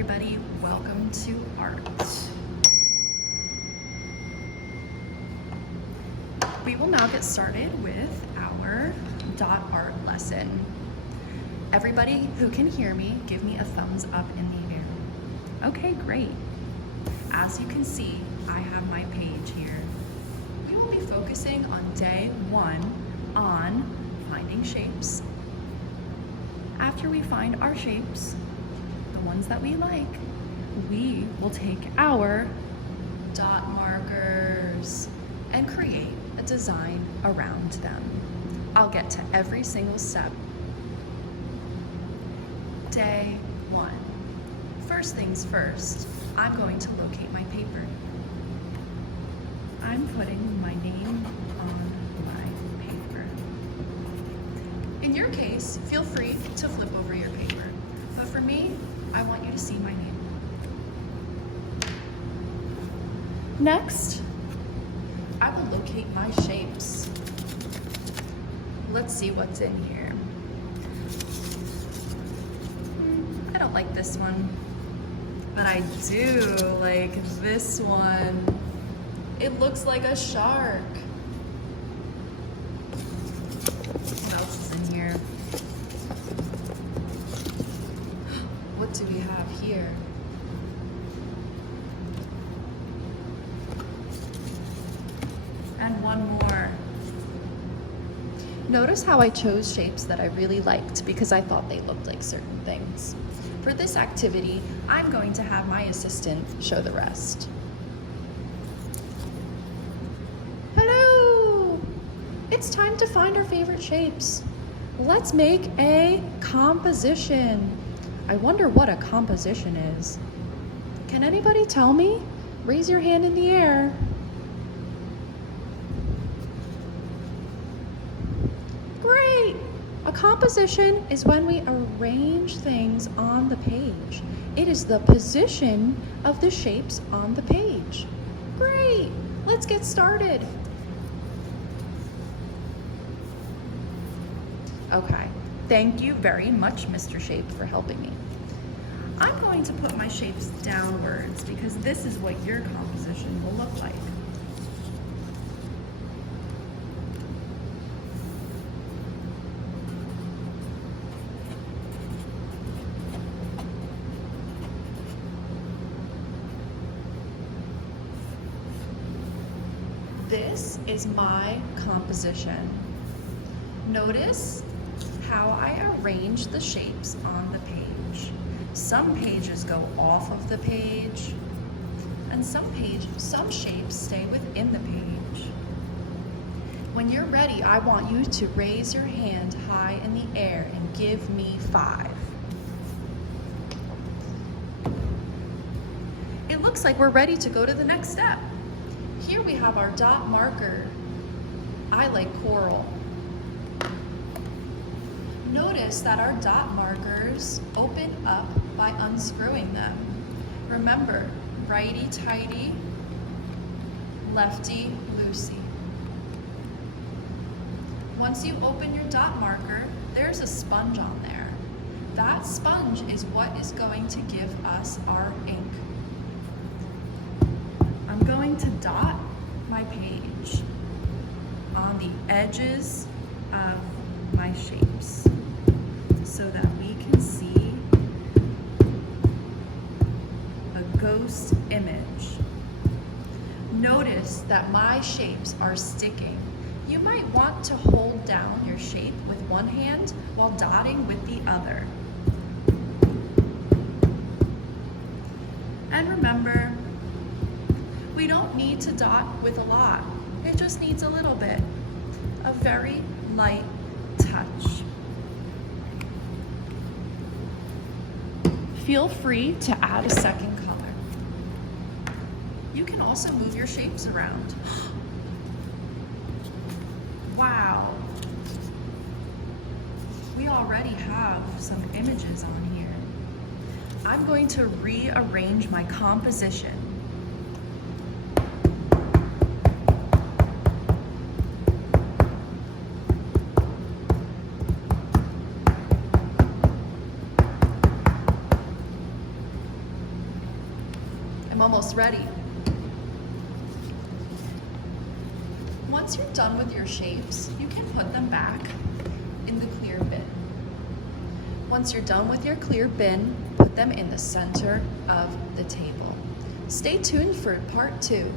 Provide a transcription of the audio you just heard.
everybody, welcome to art. We will now get started with our dot art lesson. Everybody who can hear me, give me a thumbs up in the air. Okay, great. As you can see, I have my page here. We will be focusing on day 1 on finding shapes. After we find our shapes, the ones that we like, we will take our dot markers and create a design around them. I'll get to every single step. Day 1. First things first, I'm going to locate my paper. I'm putting my name on my paper. In your case, feel free to flip over your paper. But for me, I want you to see my name. Next, I will locate my shapes. Let's see what's in here. I don't like this one, but I do like this one. It looks like a shark. What else is in here? What do we have here? And one more. Notice how I chose shapes that I really liked because I thought they looked like certain things. For this activity, I'm going to have my assistant show the rest. Hello! It's time to find our favorite shapes. Let's make a composition. I wonder what a composition is. Can anybody tell me? Raise your hand in the air. Great! A composition is when we arrange things on the page. It is the position of the shapes on the page. Great! Let's get started. Okay, thank you very much, Mr. Shape, for helping me. I'm going to put my shapes downwards because this is what your composition will look like. This is my composition. Notice how I arrange the shapes on the page. Some pages go off of the page, and some shapes stay within the page. When you're ready, I want you to raise your hand high in the air and give me 5. It looks like we're ready to go to the next step. Here we have our dot marker. I like coral. Notice that our dot markers open up by unscrewing them. Remember, righty-tighty, lefty-loosey. Once you open your dot marker, there's a sponge on there. That sponge is what is going to give us our ink. I'm going to dot my page on the edges of my shapes so that we can see a ghost image. Notice that my shapes are sticking. You might want to hold down your shape with one hand while dotting with the other. And remember, we don't need to dot with a lot. It just needs a little bit, a very light touch. Feel free to add a second color. You can also move your shapes around. Wow. We already have some images on here. I'm going to rearrange my composition. I'm almost ready. Once you're done with your shapes, you can put them back in the clear bin. Once you're done with your clear bin, put them in the center of the table. Stay tuned for part 2.